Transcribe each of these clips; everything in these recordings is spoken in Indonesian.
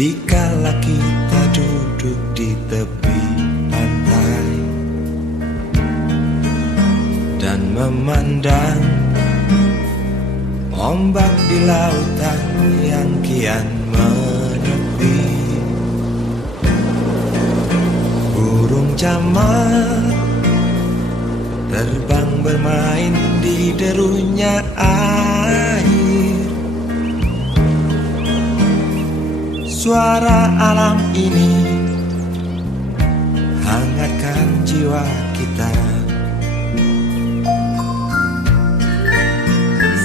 Dikala kita duduk di tepi pantai dan memandang ombak di lautan yang kian menepi, burung camar terbang bermain di derunya air. Suara alam ini hangatkan jiwa kita.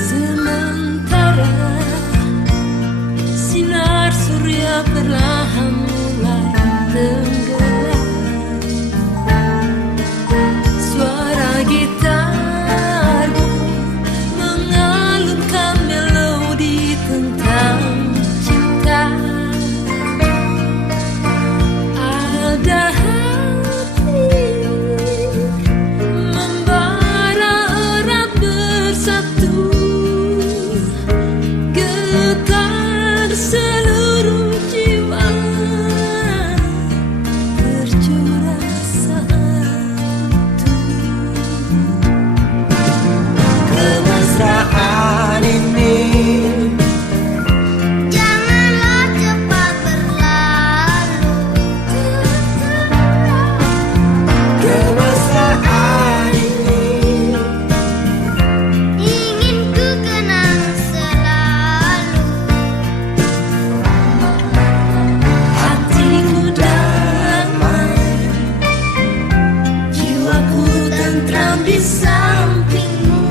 Sementara sinar surya perlahan mulai tenggelam, suara gitarmu mengalunkan melodi tentang cinta. Ada hati membara erat bersatu, getar seluruh jiwa tercurah saat itu. Kemesraan ini Janganlah cepat berlalu. Kemesraan ini Ingin ku kenang selalu. Hatiku damai, jiwaku tentram di sampingmu.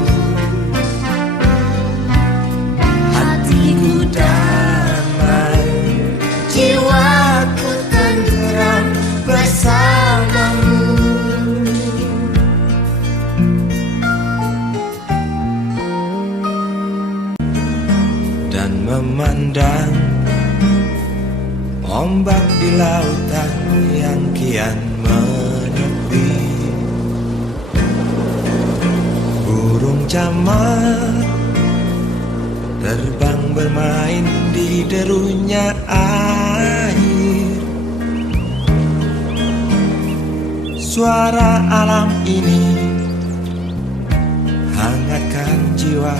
hatiku damai, jiwaku tenteram bersamamu. Dan memandang ombak di lautan yang kian menepi, burung camar terbang bermain di derunya air. Suara alam ini hangatkan jiwa